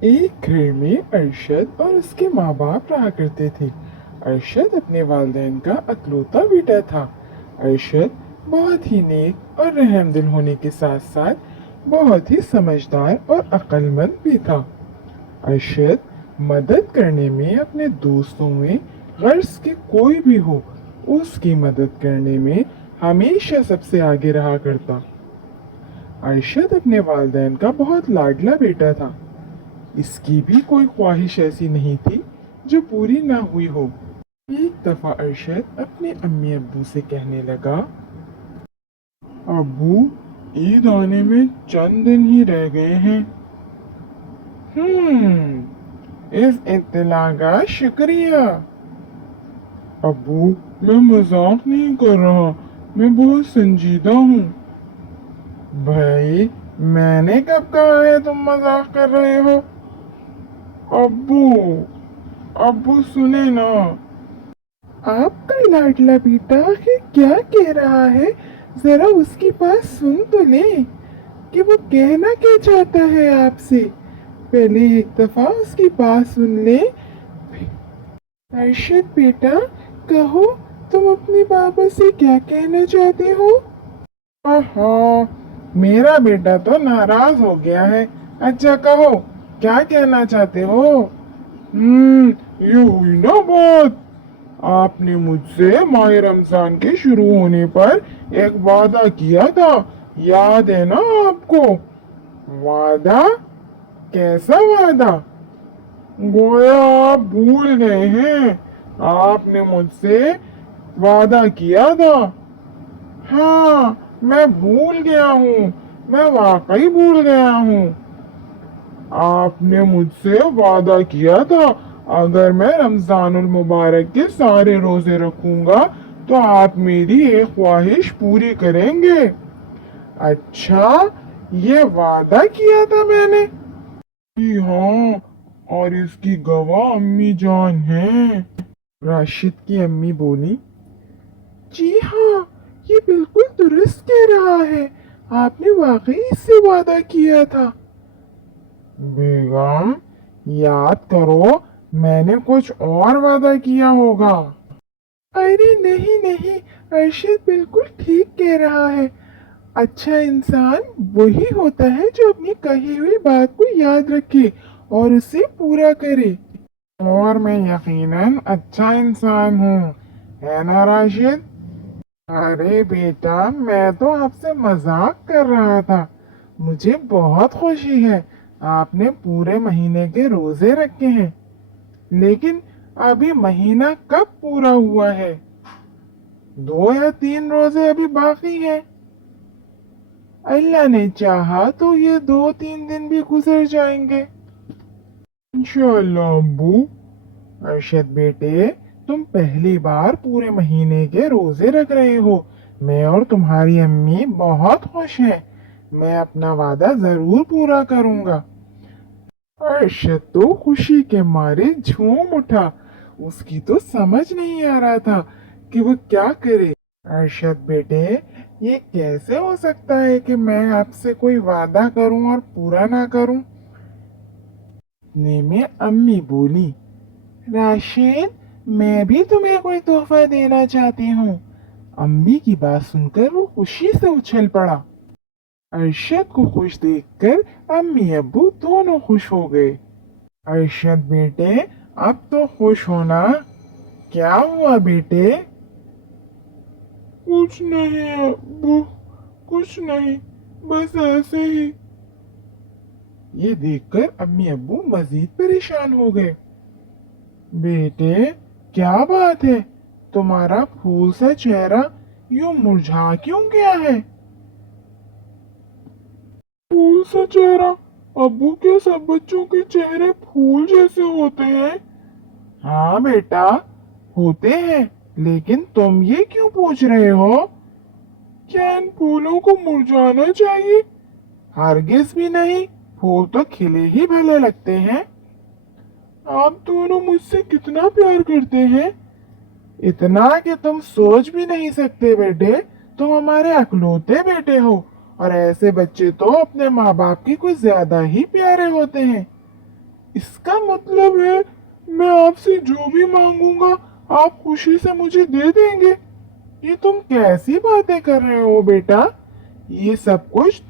एक घर में अरशद और उसके माँ बाप रहा करते थे। अरशद अपने वालिदैन का अकलौता बेटा था। अरशद बहुत ही नेक और रहमदिल होने के साथ साथ बहुत ही समझदार और अक्लमंद भी था। अरशद मदद करने में अपने दोस्तों में गर्ज के कोई भी हो उसकी मदद करने में हमेशा सबसे आगे रहा करता। अरशद अपने वालिदैन का बहुत लाडला बेटा था। इसकी भी कोई ख्वाहिश ऐसी नहीं थी जो पूरी ना हुई हो। एक दफा अरशद अपने अम्मी अब्बू से कहने लगा, अब्बू, ईद आने में चंद दिन ही रह गए हैं। इस इत्तला का शुक्रिया। अब्बू, मैं मजाक नहीं कर रहा, मैं बहुत संजीदा हूँ। भाई, मैंने कब कहा है तुम मजाक कर रहे हो? अब्बू, अब्बू सुने ना। आपका लाडला बेटा आखिर क्या कह रहा है, जरा उसकी बात सुन तो ले कि वो कहना क्या चाहता है आपसे। पहले एक दफा उसकी बात सुन ले। अर्शद बेटा, कहो, तुम अपने बाबा से क्या कहना चाहते हो? हाँ, मेरा बेटा तो नाराज हो गया है। अच्छा कहो, क्या कहना चाहते हो? ये हुई ना बात। आपने मुझसे माह रमजान के शुरू होने पर एक वादा किया था, याद है ना आपको? वादा? कैसा वादा? गोया आप भूल गए हैं। आपने मुझसे वादा किया था। हाँ, मैं भूल गया हूँ, मैं वाकई भूल गया हूँ। आपने मुझसे वादा किया था, अगर मैं रमजानुल मुबारक के सारे रोजे रखूंगा तो आप मेरी एक ख्वाहिश पूरी करेंगे। अच्छा, ये वादा किया था मैंने? जी हाँ, और इसकी गवाह अम्मी जान हैं। राशिद की अम्मी बोली, जी हाँ, ये बिल्कुल दुरुस्त कह रहा है, आपने वाकई इससे वादा किया था। बेगम, याद करो, मैंने कुछ और वादा किया होगा। अरे नहीं नहीं, अरशद बिल्कुल ठीक कह रहा है। अच्छा इंसान वही होता है जो अपनी कही हुई बात को याद रखे और उसे पूरा करे। और मैं यकीनन अच्छा इंसान हूँ, है ना राशिद? अरे बेटा, मैं तो आपसे मजाक कर रहा था। मुझे बहुत खुशी है आपने पूरे महीने के रोजे रखे हैं। लेकिन अभी महीना कब पूरा हुआ है? 2 या 3 रोजे अभी बाकी हैं। अल्लाह ने चाहा तो ये 2-3 दिन भी गुजर जाएंगे इंशाअल्लाह। अब्बू, अरशद बेटे, तुम पहली बार पूरे महीने के रोजे रख रहे हो। मैं और तुम्हारी अम्मी बहुत खुश हैं। मैं अपना वादा जरूर पूरा करूंगा। अरशद तो खुशी के मारे झूम उठा। उसकी तो समझ नहीं आ रहा था कि वो क्या करे। अरशद बेटे, ये कैसे हो सकता है कि मैं आपसे कोई वादा करूं और पूरा ना करूं? इतने में अम्मी बोली, राशिद, मैं भी तुम्हें कोई तोहफा देना चाहती हूँ। अम्मी की बात सुनकर वो खुशी से उछल पड़ा। अरशद को खुश देखकर अम्मी अब्बू दोनों खुश हो गए। अरशद बेटे, अब तो खुश होना। क्या हुआ बेटे? कुछ नहीं अब्बू, कुछ नहीं, बस ऐसे ही। ये देखकर अम्मी अब्बू मजीद परेशान हो गए। बेटे, क्या बात है? तुम्हारा फूल सा चेहरा यूं मुरझा क्यों गया है? फूल सा चेहरा? अब्बू, क्या सब बच्चों के चेहरे फूल जैसे होते हैं? हाँ बेटा, होते हैं, लेकिन तुम ये क्यों पूछ रहे हो? क्या इन फूलों को मुरझाना चाहिए? हरगिज भी नहीं, फूल तो खिले ही भले लगते हैं। आप दोनों मुझसे कितना प्यार करते हैं, इतना कि तुम सोच भी नहीं सकते बेटे। तुम हमारे अकलौते बेटे हो, और ऐसे बच्चे तो अपने माँ बाप के कुछ ज्यादा ही प्यारे होते हैं। इसका मतलब है मैं आपसे जो भी मांगूंगा आप खुशी से मुझे दे देंगे। ये तुम कैसी बातें कर रहे हो बेटा? ये सब कुछ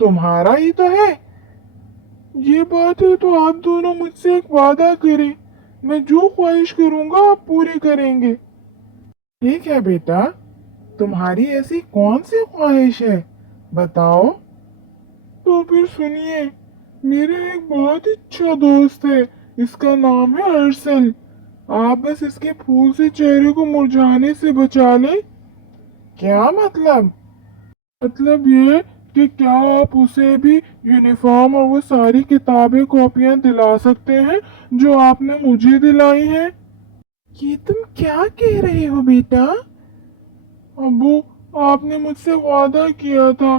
तुम्हारा ही तो है। ये बात है तो आप दोनों मुझसे एक वादा करें, मैं जो ख्वाहिश करूंगा आप पूरी करेंगे। ठीक है बेटा, तुम्हारी ऐसी कौन सी ख्वाहिश है, बताओ। तो फिर सुनिए, मेरा एक बहुत ही अच्छा दोस्त है, इसका नाम है अरसल। आप बस इसके फूल से चेहरे को मुरझाने से बचा लें। क्या मतलब? मतलब ये कि क्या आप उसे भी यूनिफॉर्म और वो सारी किताबें कॉपियां दिला सकते हैं जो आपने मुझे दिलाई हैं? ये तुम क्या कह रहे हो बेटा? अब्बू, आपने मुझसे वादा किया था।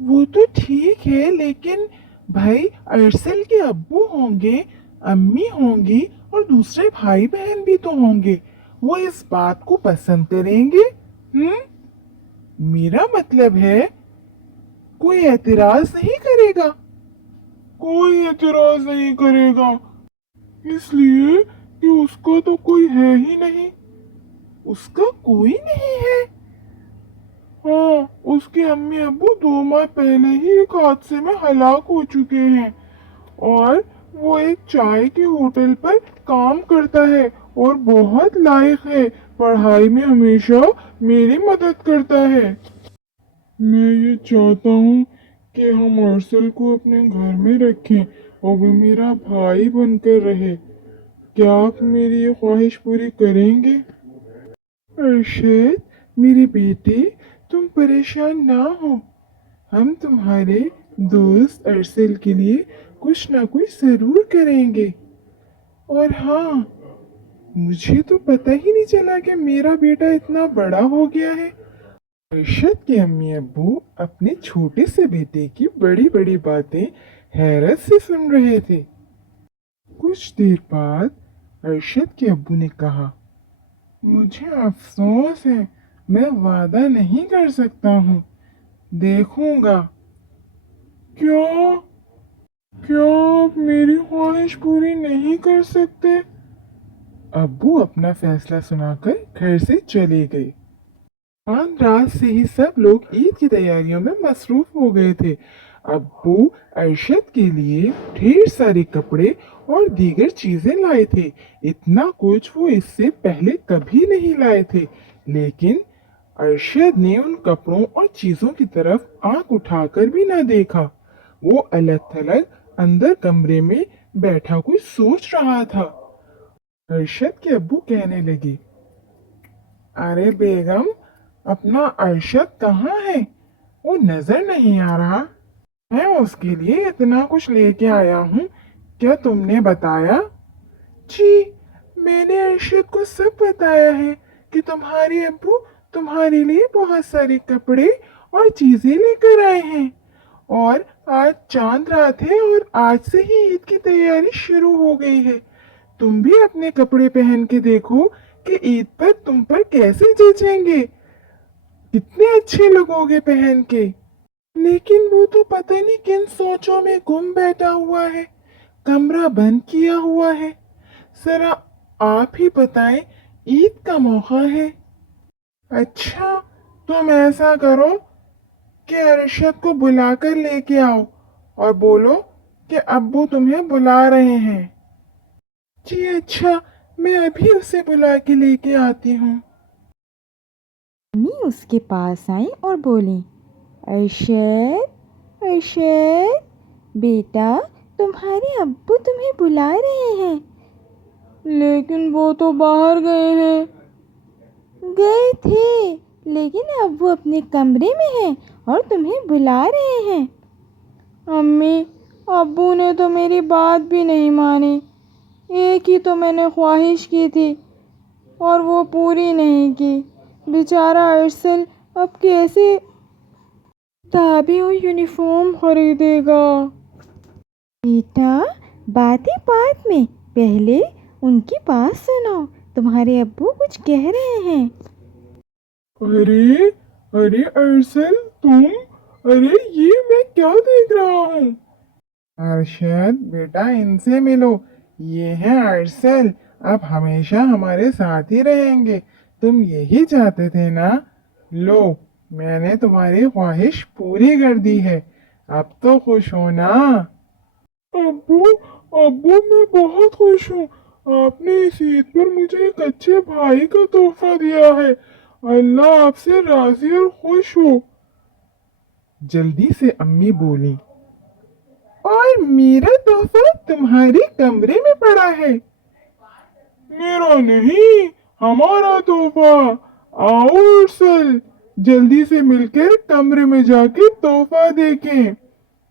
वो तो ठीक है, लेकिन भाई अरसल के अब्बू होंगे, अम्मी होंगी और दूसरे भाई बहन भी तो होंगे। वो इस बात को पसंद करेंगे? हम्म? मेरा मतलब है कोई एतराज नहीं करेगा। कोई एतराज नहीं करेगा, इसलिए कि उसका तो कोई है ही नहीं। उसका कोई नहीं है? हाँ, उसके अम्मी अब्बू 2 माह पहले ही एक हादसे में हलाक हो चुके हैं। और वो एक चाय के होटल पर काम करता है और बहुत लायक है। पढ़ाई में हमेशा मेरी मदद करता है। मैं ये चाहता हूँ कि हम अरसल को अपने घर में रखें और वो मेरा भाई बनकर रहे। क्या आप मेरी ये ख्वाहिश पूरी करेंगे? अरशद, मेरे बेटे, तुम परेशान ना हो। हम तुम्हारे दोस्त अरसल के लिए कुछ ना कुछ जरूर करेंगे। और हाँ, मुझे तो पता ही नहीं चला कि मेरा बेटा इतना बड़ा हो गया है। अरशद के अम्मी अब्बू अपने छोटे से बेटे की बड़ी बड़ी बातें हैरत से सुन रहे थे। कुछ देर बाद अरशद के अब्बू ने कहा, मुझे अफसोस है, मैं वादा नहीं कर सकता हूँ, देखूंगा। क्या? क्या आप मेरी ख्वाहिश पूरी नहीं कर सकते? अब्बू अपना फैसला सुनाकर घर से चले गए। आज रात से ही सब लोग ईद की तैयारियों में मसरूफ हो गए थे। अब्बू अरशद के लिए ढेर सारे कपड़े और दीगर चीजें लाए थे। इतना कुछ वो इससे पहले कभी नहीं लाए थे। लेकिन अरशद ने उन कपड़ों और चीजों की तरफ आंख उठाकर भी न देखा। वो अलग थलग अंदर कमरे में बैठा कुछ सोच रहा था। अरशद के अब्बू कहने लगे, अरे बेगम, अपना अरशद कहाँ है? वो नजर नहीं आ रहा। मैं उसके लिए इतना कुछ लेके आया हूँ, क्या तुमने बताया? जी, मैंने अरशद को सब बताया है कि तुम्हारे अब्बू तुम्हारे लिए बहुत सारे कपड़े और चीजें लेकर आए हैं। और आज चांद रात है और आज से ही ईद की तैयारी शुरू हो गई है। तुम भी अपने कपड़े पहन के देखो कि ईद पर तुम पर कैसे जचेंगे, कितने अच्छे लगोगे पहन के। लेकिन वो तो पता नहीं किन सोचों में गुम बैठा हुआ है, कमरा बंद किया हुआ है। जरा आप ही बताएं, ईद का मौका है। अच्छा, तुम ऐसा करो कि अरशद को बुलाकर लेके आओ और बोलो कि अब्बू तुम्हें बुला रहे हैं। जी अच्छा, मैं अभी उसे बुला के लेके आती हूँ। अम्मी उसके पास आई और बोली, अरशद, अरशद, बेटा, तुम्हारे अब्बू तुम्हें बुला रहे हैं। लेकिन वो तो बाहर गए हैं। गए थे, लेकिन अब वो अपने कमरे में हैं और तुम्हें बुला रहे हैं। अम्मी, अब्बू ने तो मेरी बात भी नहीं मानी। एक ही तो मैंने ख्वाहिश की थी और वो पूरी नहीं की। बेचारा अरसल अब कैसे किताबें और यूनिफॉर्म खरीदेगा? बेटा, बातें बाद में, पहले उनकी बात सुनो। तुम्हारे अब्बू कुछ कह रहे हैं। अरे, अरे अरसल, तुम, अरे ये मैं क्या देख रहा हूँ? अरशद बेटा, इनसे मिलो। ये हैं अरसल, अब हमेशा हमारे साथ ही रहेंगे। तुम यही चाहते थे ना? लो, मैंने तुम्हारी ख्वाहिश पूरी कर दी है। अब तो खुश हो ना? अब्बू, अब्बू मैं बहुत खुश हूँ। आपने इस ईद पर मुझे एक अच्छे भाई का तोहफा दिया है। अल्लाह आपसे राजी और खुश हो। जल्दी से अम्मी बोली, और मेरा तोहफा तुम्हारे कमरे में पड़ा है। मेरा नहीं, हमारा तोहफा। आओ अरसल, जल्दी से मिलकर कमरे में जाके तोहफा देखें।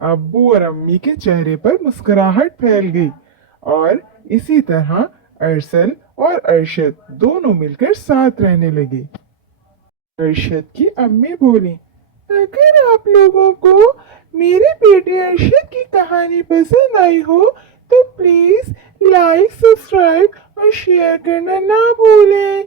अब्बू और अम्मी के चेहरे पर मुस्कुराहट फैल गई और इसी तरह अरसल और अरशद दोनों मिलकर साथ रहने लगे। अरशद की अम्मी बोली, अगर आप लोगों को मेरे बेटे अरशद की कहानी पसंद आई हो तो प्लीज लाइक, सब्सक्राइब और शेयर करना ना भूलें।